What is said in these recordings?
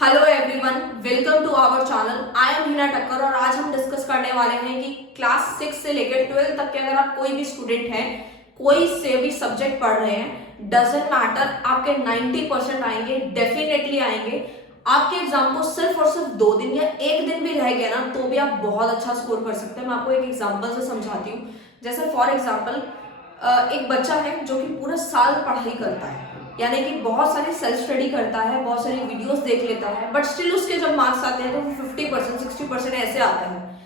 Hello everyone, welcome to our channel. I am Hina Takkar और आज हम डिस्कस करने वाले हैं कि क्लास 6 से लेकर 12 तक के अगर आप कोई भी स्टूडेंट हैं, कोई से भी सब्जेक्ट पढ़ रहे हैं, डजंट मैटर, आपके 90% आएंगे, डेफिनेटली आएंगे। आपके एग्जाम को सिर्फ और सिर्फ 2 दिन या 1 दिन भी रह गया ना तो भी आप बहुत अच्छा स्कोर कर सकते हैं। मैं आपको एक एग्जाम्पल से समझाती हूँ। जैसे फॉर एग्जाम्पल एक बच्चा है जो कि पूरा साल पढ़ाई करता है, यानी कि बहुत सारी सेल्फ स्टडी करता है, बहुत सारी वीडियोस देख लेता है, बट स्टिल उसके जब मार्क्स आते हैं तो वो 50% 60% ऐसे आते हैं।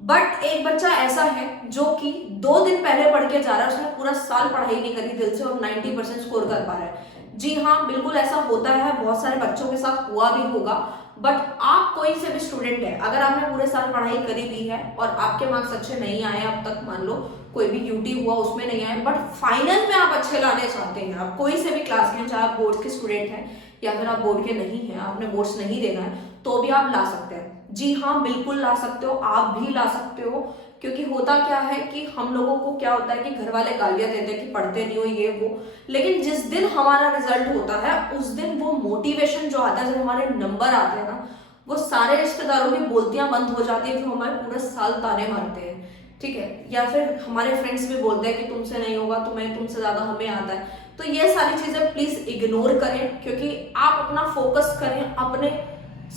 बट एक बच्चा ऐसा है जो कि 2 दिन पहले पढ़ के जा रहा है, उसने पूरा साल पढ़ाई नहीं करी दिल से और 90% स्कोर कर पा रहा है। जी हाँ, बिल्कुल ऐसा होता है, बहुत सारे बच्चों के साथ हुआ भी होगा। बट आप कोई से भी स्टूडेंट है, अगर आपने पूरे साल पढ़ाई करी भी है और आपके मार्क्स अच्छे नहीं आए अब तक, मान लो कोई भी ड्यूटी हुआ उसमें नहीं आए, बट फाइनल में आप अच्छे लाने चाहते हैं, आप कोई से भी क्लास के हैं, चाहे आप बोर्ड के स्टूडेंट हैं या फिर आप बोर्ड के नहीं हैं, आपने बोर्ड्स नहीं देना है, तो भी आप ला सकते हैं। जी हाँ, बिल्कुल ला सकते हो, आप भी ला सकते हो। क्योंकि होता क्या है कि हम लोगों को क्या होता है कि घर वाले गालियां देते हैं कि पढ़ते नहीं हो ये वो, लेकिन जिस दिन हमारा रिजल्ट होता है उस दिन वो मोटिवेशन जो आता है, जब हमारे नंबर आते हैं ना, वो सारे रिश्तेदारों की बोलतियां बंद हो जाती है जो हमारे पूरे साल ताने मारते हैं, ठीक है, या फिर हमारे फ्रेंड्स भी बोलते हैं कि तुमसे नहीं होगा, तुम्हें तुमसे ज्यादा हमें आता है। तो ये सारी चीजें प्लीज इग्नोर करें, क्योंकि आप अपना फोकस करें अपने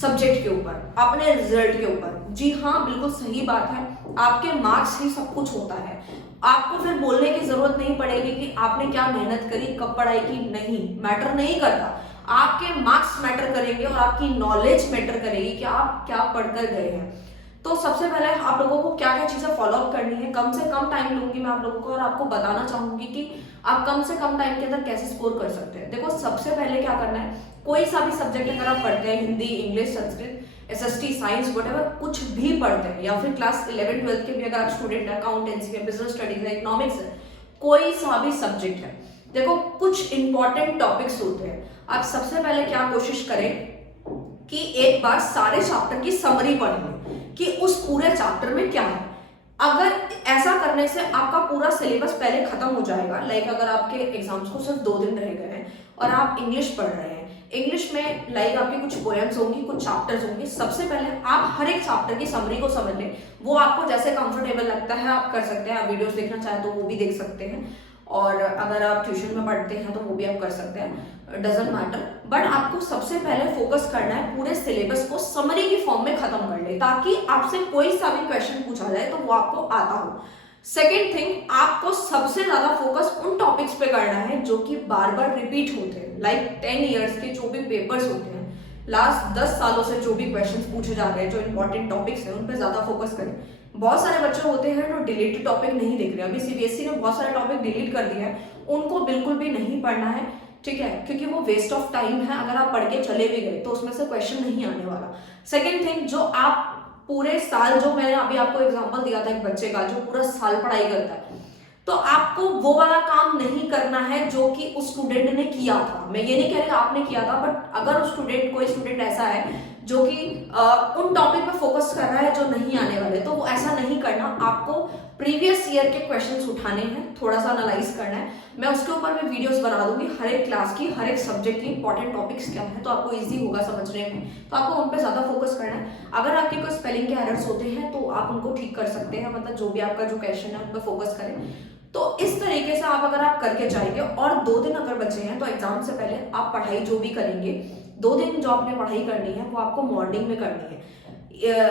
सब्जेक्ट के ऊपर, अपने रिजल्ट के ऊपर। जी हाँ, बिल्कुल सही बात है, आपके मार्क्स ही सब कुछ होता है। आपको फिर बोलने की जरूरत नहीं पड़ेगी कि आपने क्या मेहनत करी, कब पढ़ाई की, नहीं मैटर नहीं करता। आपके मार्क्स मैटर करेंगे और आपकी नॉलेज मैटर करेगी कि आप क्या पढ़कर गए हैं। तो सबसे पहले आप लोगों को क्या क्या चीजें फॉलो अप करनी है, कम से कम टाइम लूंगी मैं आप लोगों को और आपको बताना चाहूंगी कि आप कम से कम टाइम के अंदर कैसे स्कोर कर सकते हैं। देखो, सबसे पहले क्या करना है, कोई सा भी सब्जेक्ट अगर आप पढ़ते हैं, Hindi, English, Sanskrit, SST, science, whatever कुछ भी पढ़ते हैं, या फिर क्लास 11 12 के भी अगर आप स्टूडेंट है, अकाउंटेंसी है, बिजनेस स्टडीज है, इकोनॉमिक्स है, कोई सा भी सब्जेक्ट है, देखो कुछ इंपॉर्टेंट टॉपिक्स होते हैं। आप सबसे पहले क्या कोशिश करें कि एक बार सारे चैप्टर की समरी पढ़ लें कि उस पूरे चैप्टर में क्या है। अगर ऐसा करने से आपका पूरा सिलेबस पहले खत्म हो जाएगा। लाइक अगर आपके एग्जाम्स को सिर्फ 2 दिन रह गए हैं और आप इंग्लिश पढ़ रहे हैं, इंग्लिश में लाइक आपकी कुछ पोएम्स होंगी, कुछ चैप्टर्स होंगे, सबसे पहले आप हर एक चैप्टर की समरी को समझ लें। वो आपको जैसे कंफर्टेबल लगता है आप कर सकते हैं, आप वीडियोस देखना चाहें तो वो भी देख सकते हैं, और अगर आप ट्यूशन में पढ़ते हैं तो वो भी आप कर सकते हैं, डजंट मैटर। बट आपको सबसे पहले फोकस करना है पूरे सिलेबस को समरी की फॉर्म में खत्म कर ले, ताकि आपसे कोई सा भी क्वेश्चन पूछा जाए तो वो आपको आता हो। सेकेंड थिंग, आपको सबसे ज्यादा फोकस उन टॉपिक्स पे करना है जो कि बार बार रिपीट होते हैं। लाइक 10 ईयर्स के जो भी पेपर्स होते हैं, लास्ट 10 सालों से जो भी क्वेश्चंस पूछे जा रहे हैं, जो इंपॉर्टेंट टॉपिक्स हैं, उन पे ज्यादा फोकस करें। बहुत सारे बच्चे होते हैं जो डिलीटेड टॉपिक नहीं देख रहे, अभी सीबीएसई ने बहुत सारे टॉपिक डिलीट कर दिए हैं, उनको बिल्कुल भी नहीं पढ़ना है, ठीक है, क्योंकि वो वेस्ट ऑफ टाइम है। अगर आप पढ़ के चले भी गए तो उसमें से क्वेश्चन नहीं आने वाला। सेकेंड थिंग, जो आप पूरे साल, जो मैंने अभी आपको एग्जांपल दिया था एक बच्चे का जो पूरा साल पढ़ाई करता है, तो आपको वो वाला काम नहीं करना है जो कि उस स्टूडेंट ने किया था। मैं ये नहीं कह रही आपने किया था, बट अगर उस स्टूडेंट, कोई स्टूडेंट ऐसा है जो कि उन टॉपिक पे फोकस कर रहा है जो नहीं आने वाले, तो वो ऐसा नहीं करना। आपको प्रीवियस ईयर के क्वेश्चंस उठाने हैं, थोड़ा सा एनालाइज करना है। मैं उसके ऊपर भी वीडियोस बना दूंगी, हर एक क्लास की, हर एक सब्जेक्ट की इंपॉर्टेंट टॉपिक्स क्या है, तो आपको इजी होगा समझने में। तो आपको उन पे ज्यादा फोकस करना है। अगर आपके कोई स्पेलिंग के एरर्स होते हैं तो आप उनको ठीक कर सकते हैं, मतलब जो भी आपका जो क्वेश्चन है उन पर फोकस करें। तो इस तरीके से आप अगर आप करके जाएंगे, और 2 दिन अगर बचे हैं तो एग्जाम से पहले आप पढ़ाई जो भी करेंगे, 2 दिन जो आपने पढ़ाई करनी है वो आपको मॉर्निंग में करनी है।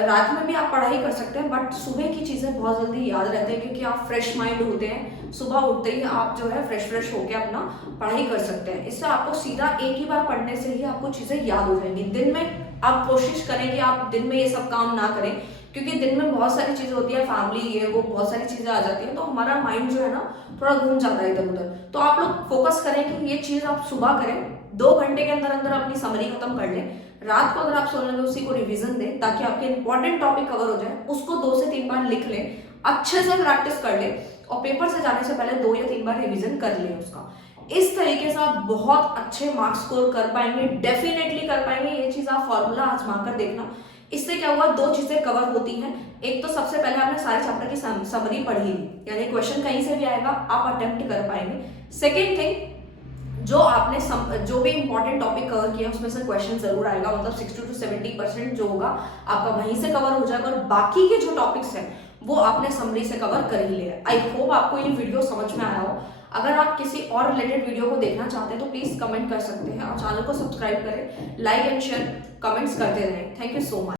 रात में भी आप पढ़ाई कर सकते हैं, बट सुबह की चीजें बहुत जल्दी याद रहते हैं, क्योंकि आप फ्रेश माइंड होते हैं, सुबह उठते ही आप जो है फ्रेश होके अपना पढ़ाई कर सकते हैं। इससे आपको सीधा एक ही बार पढ़ने से ही आपको चीजें याद हो जाएंगी। दिन में आप कोशिश करें कि आप दिन में ये सब काम ना करें, क्योंकि दिन में बहुत सारी चीजें होती है, फैमिली, ये वो, बहुत सारी चीजें आ जाती है, तो हमारा माइंड जो है ना थोड़ा घूम जाता है इधर उधर। तो आप लोग फोकस करें कि ये चीज आप सुबह करें, 2 घंटे के अंदर अंदर अपनी समरी खत्म कर लें। रात को अगर आप सोने लगे उसी को रिवीजन दें, ताकि आपके इंपॉर्टेंट टॉपिक कवर हो जाए। उसको 2 से 3 बार लिख लें, अच्छे से प्रैक्टिस कर लें, और पेपर से जाने से पहले 2 या 3 बार रिवीजन कर लें उसका। इस तरीके से आप बहुत अच्छे मार्क्स स्कोर कर पाएंगे, डेफिनेटली कर पाएंगे। ये चीज आप फॉर्मूला आजमा कर देखना। इससे क्या हुआ, 2 चीजें कवर होती हैं। एक तो सबसे पहले आपने सारे चैप्टर की समरी पढ़ी ली, यानी क्वेश्चन कहीं से भी आएगा आप अटेम्प्ट कर पाएंगे। सेकेंड थिंग, जो आपने जो भी इंपॉर्टेंट टॉपिक कवर किया उसमें से क्वेश्चन जरूर आएगा, मतलब 60 to 70% जो होगा आपका वहीं से कवर हो जाएगा, और बाकी के जो टॉपिक्स हैं वो आपने समरी से कवर कर ही लिया। आई होप आपको ये वीडियो समझ में आया हो। अगर आप किसी और रिलेटेड वीडियो को देखना चाहते हैं तो प्लीज कमेंट कर सकते हैं, और चैनल को सब्सक्राइब करें, लाइक एंड शेयर कमेंट्स करते रहें। Thank you so much.